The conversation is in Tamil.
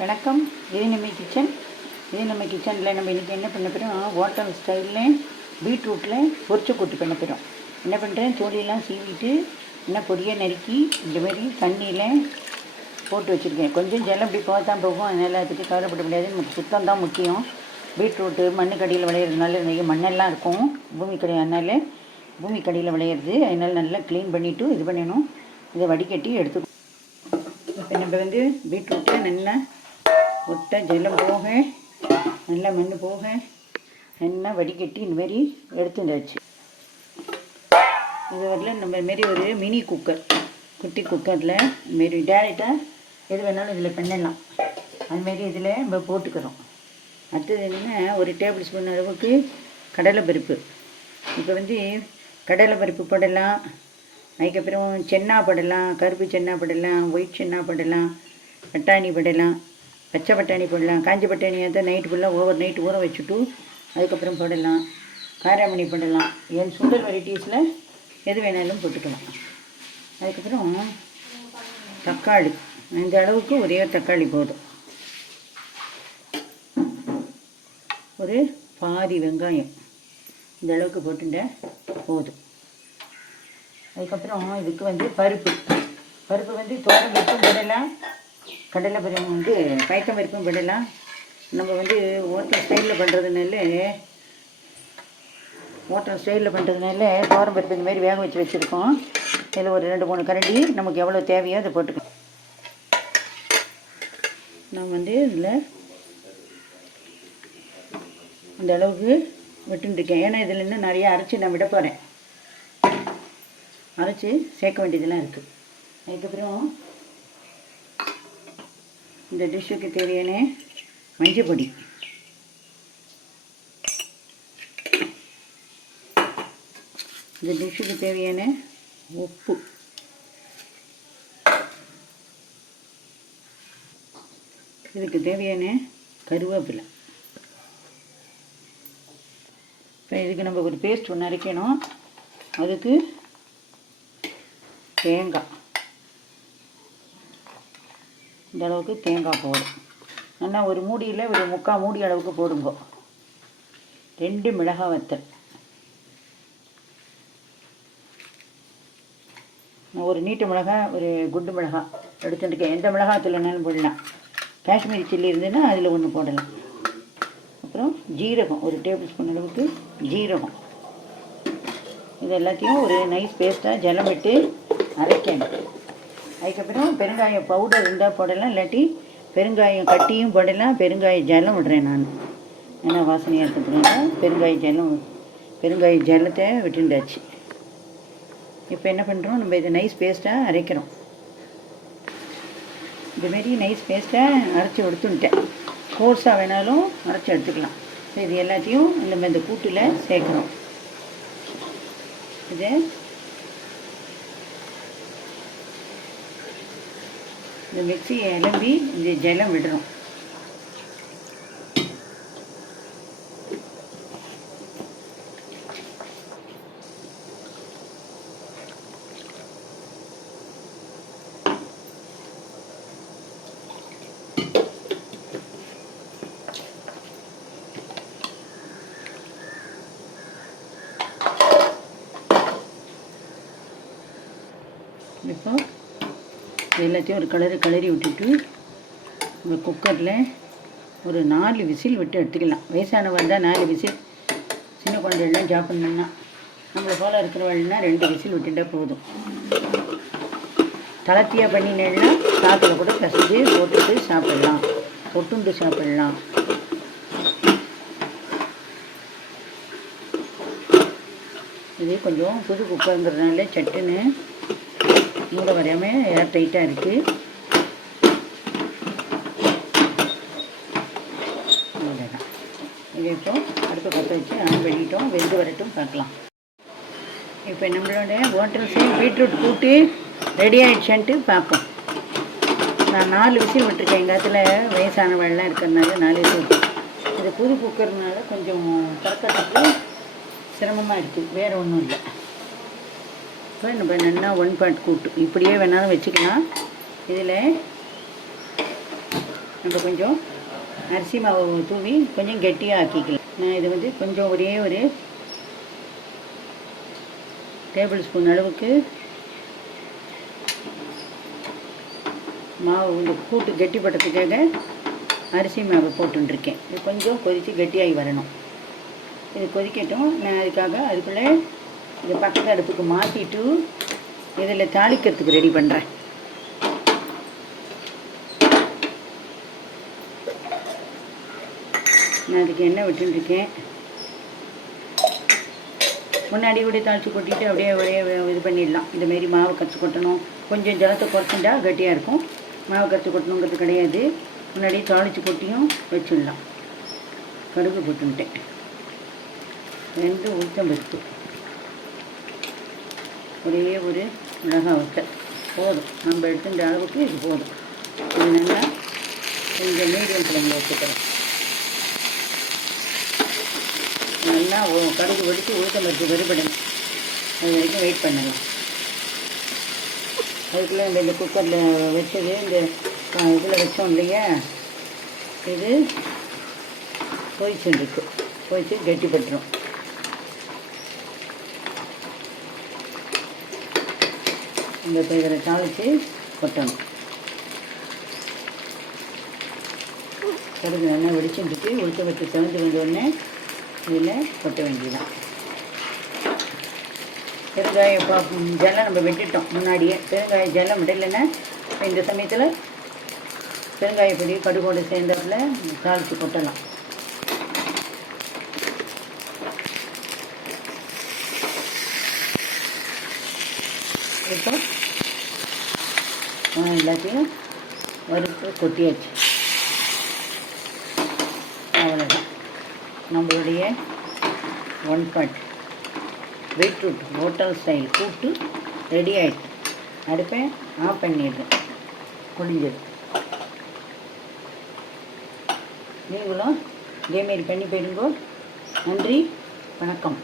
வணக்கம். இது நம்ம கிச்சன். கிச்சனில் நம்ம இன்றைக்கி என்ன பண்ண போகிறோம், ஹோட்டல் ஸ்டைலில் பீட்ரூட்டில் பொரிச்ச கூட்டு பண்ண போகிறோம். என்ன பண்ணுறேன், தோலியெல்லாம் சீவிட்டு என்ன பொடியை நறுக்கி இந்த மாதிரி தண்ணியில் போட்டு வச்சுருக்கேன். கொஞ்சம் ஜலம் இப்படி போக தான் போகும், அதனால் அதுக்கு கவலைப்பட முடியாது. நமக்கு சுத்தம் தான் முக்கியம். பீட்ரூட்டு மண்ணுக்கடியில் விளையிறதுனால நிறைய மண்ணெல்லாம் இருக்கும் பூமிக்கடி, அதனால் பூமிக்கடியில் விளையிறது. அதனால் நல்லா க்ளீன் பண்ணிவிட்டு இது பண்ணணும். இதை வடிகட்டி எடுத்துக்கணும். இப்போ நம்ம பீட்ரூட்டை நல்லா ஒட்ட ஜலம் போக நல்லா மண் போக நல்லா வடிகட்டி இந்தமாரி எடுத்துட்டாச்சு. இது வரல நம்ம மாரி ஒரு மினி குக்கர், குட்டி குக்கரில் இதுமாரி டேரெக்டாக எது வேணாலும் இதில் பண்ணலாம். அதுமாரி இதில் நம்ம போட்டுக்கிறோம். அடுத்தது என்ன, ஒரு டேபிள் ஸ்பூன் அளவுக்கு கடலைப்பருப்பு. இப்போ கடலைப்பருப்பு போடலாம், அதுக்கப்புறம் சென்னா போடலாம், கருப்பு சென்னா போடலாம், ஒயிட் சென்னா போடலாம், பட்டாணி போடலாம், பச்சை பட்டாணி போடலாம். காஞ்ச பட்டாணியாக தான் நைட்டு ஃபுல்லாக ஓவர் நைட் ஊற வச்சுட்டு அதுக்கப்புறம் போடலாம். காராமணி போடலாம். என் சுண்டல் வெரைட்டிஸில் எது வேணாலும் போட்டுக்கலாம். அதுக்கப்புறம் தக்காளி, இந்த அளவுக்கு ஒரே தக்காளி போதும். ஒரு பாதி வெங்காயம் இந்த அளவுக்கு போட்டுட்ட போதும். அதுக்கப்புறம் இதுக்கு பருப்பு தோரம் பருப்பும் போடலாம், கடலை பருப்பு பயக்கம் பருப்பும் போடலாம். நம்ம ஹோட்டல் ஸ்டைலில் பண்ணுறதுனால தோரம் பருப்பு இந்த மாதிரி வேக வச்சு வச்சுருக்கோம். இதில் ஒரு 2-3 கரண்டி நமக்கு எவ்வளோ தேவையோ அதை போட்டுக்கலாம். நான் இதில் அந்த அளவுக்கு விட்டுருக்கேன். ஏன்னா இதில் இன்னும் நிறையா அரைச்சி நான் விட போகிறேன். அரைச்சி சேர்க்க வேண்டியதெல்லாம் இருக்குது. அதுக்கப்புறம் இந்த டிஷ்ஷுக்கு தேவையான மஞ்சள் பொடி, இந்த டிஷ்ஷுக்கு தேவையான உப்பு, இதுக்கு தேவையான கருவேப்பிலை. இப்போ இதுக்கு நம்ம ஒரு பேஸ்ட் ஒன்று அரைக்கணும். அதுக்கு தேங்காய், இந்த அளவுக்கு தேங்காய் போடும். நல்லா ஒரு மூடியில் ஒரு 3/4 மூடி அளவுக்கு போடுங்க. 2 மிளகாய் வத்தல், ஒரு நீட்டு மிளகாய், ஒரு குண்டு மிளகாய் எடுத்துட்டுருக்கேன். எந்த மிளகாத்தில் வேணாலும் போடலாம். காஷ்மீரி சில்லி இருந்ததுன்னா அதில் ஒன்று போடலாம். அப்புறம் ஜீரகம், ஒரு டேபிள் ஸ்பூன் அளவுக்கு ஜீரகம். இது எல்லாத்தையும் ஒரு நைஸ் பேஸ்ட்டாக ஜலம் விட்டு அரைக்கணும். அதுக்கப்புறம் பெருங்காயம் பவுடர் இருந்தால் போடலாம், இல்லாட்டி பெருங்காயம் கட்டியும் போடலாம். பெருங்காய ஜலம் விடுறேன் நான், ஏன்னா வாசனையாக இருக்கிறதுனால பெருங்காய ஜலத்தை விட்டுண்டாச்சு. இப்போ என்ன பண்ணுறோம், நம்ம இதை நைஸ் பேஸ்ட்டாக அரைக்கிறோம். இதுமாரி நைஸ் பேஸ்ட்டாக அரைச்சி எடுத்துட்டேன். கோர்ஸாக வேணாலும் அரைச்சி எடுத்துக்கலாம். இது எல்லாத்தையும் நம்ம இந்த கூட்டில் சேர்க்குறோம். இது இந்த மிக்சியை இலம்பி இந்த ஜலம் விடுறோம். இப்போ எல்லாத்தையும் ஒரு கிளறி விட்டுட்டு இந்த குக்கரில் ஒரு 4 விசில் விட்டு எடுத்துக்கலாம். வயசானவங்க இருந்தால் 4 விசில், சின்ன குழந்தைகள்லாம் ஜாப் பண்ணோம்னா, நம்மளை போல் இருக்கிறவள்னா 2 விசில் விட்டுட்டால் போதும். தளர்த்தியாக பண்ணினேன்னா சாத்தில் கூட கசந்து போட்டுட்டு சாப்பிட்லாம், பொட்டுண்டு சாப்பிட்லாம். இது கொஞ்சம் புது குக்கருங்கிறதுனால சட்டுன்னு மூட வரையாமல் ஏர் டைட்டாக இருக்குது. அவ்வளோதான். இது இப்போ அடுப்பு பற்ற வச்சு ஆன் பண்ணிட்டோம். வெந்து வரட்டும், பார்க்கலாம். இப்போ நம்மளோட ஹோட்டல் ஸ்டைல் பீட்ரூட் கூட்டு ரெடி ஆகிடுச்சான்ட்டு பார்ப்போம். நான் 4 விசில் விட்டுருக்கேன். எங்கள் இடத்துல வயசானவெல்லாம் இருக்கிறதுனால 4 விசில். இது புது குக்கர்னால கொஞ்சம் திறக்கிறதுக்கு சிரமமாக இருக்குது, வேறு ஒன்றும் இல்லை. இப்போ நம்ம நல்லா 1 பாட் கூட்டு இப்படியே வேணாலும் வச்சுக்கலாம். இதில் நம்ம கொஞ்சம் அரிசி மாவு தூவி கொஞ்சம் கெட்டியாக ஆக்கிக்கலாம். நான் இது வந்து கொஞ்சம் ஒரே ஒரு டேபிள் ஸ்பூன் அளவுக்கு மாவு இந்த கூட்டு கெட்டிப்பட்டதுக்காக அரிசி மாவு போட்டுருக்கேன். இது கொஞ்சம் கொதித்து கெட்டியாகி வரணும். இது கொதிக்கட்டும். நான் அதுக்குள்ளே இதை பக்கத்து அடுப்புக்கு மாற்றிட்டு இதில் தாளிக்கிறதுக்கு ரெடி பண்ணுறேன். நான் அதுக்கு எண்ணெய் விட்டுருக்கேன். முன்னாடி கூட தாளித்து கொட்டிட்டு அப்படியே இது பண்ணிடலாம். இதுமாரி மாவு கரைச்சி கொட்டணும். கொஞ்சம் ஜலத்தை குறைச்சிட்டா கட்டியாக இருக்கும். மாவு கரைச்சி கொட்டணுங்கிறது கிடையாது. முன்னாடி தாளித்து கொட்டியும் வச்சிடலாம். கடுகு போட்டுட்டேன். 2 உளுத்தம்பருப்பு, ஒரே ஒரு மிளகாய் வத்தல் போதும். நம்ம எடுத்துட்ட அளவுக்கு இது போதும். இது நல்லா கொஞ்சம் மீடியம் ஃப்ளேமில் வச்சுக்கிறேன். நல்லா கடுகு வெடித்து உளுத்தம்பருப்பு வெறுபடணும். அது வரைக்கும் வெயிட் பண்ணலாம். அதுக்குள்ளே இந்த குக்கரில் வச்சது இந்த இதில் வச்சோம் இல்லையா, இது பொரிச்சுருக்கு. பொரிச்சு கெட்டிப்பட்டுரும். இந்த இதில் தாளித்து கொட்டணும். கடுகு நல்லா வெடிச்சுட்டு உளுத்தம்பருப்பு செவந்து வந்தோடனே இதில் கொட்ட வேண்டியதான். பெருங்காய ஜலம் நம்ம விட்டுட்டோம் முன்னாடியே. பெருங்காய ஜலம் விடலைன்னா இந்த சமயத்தில் பெருங்காயப்பொடி கடுகோடு சேர்ந்ததில் தாளித்து கொட்டலாம். இப்போ எல்லாத்தையும் வறுத்து கொட்டியாச்சு. அவ்வளோதான், நம்மளுடைய 1 பாட் பீட்ரூட் ஹோட்டல் ஸ்டைல் கூட்டு ரெடி ஆகிடுச்சு. அடுப்பை ஆஃப் பண்ணிடுறேன். முடிஞ்சது. நீங்களும் இதேமாரி பண்ணி போயிடுங்கோ. நன்றி, வணக்கம்.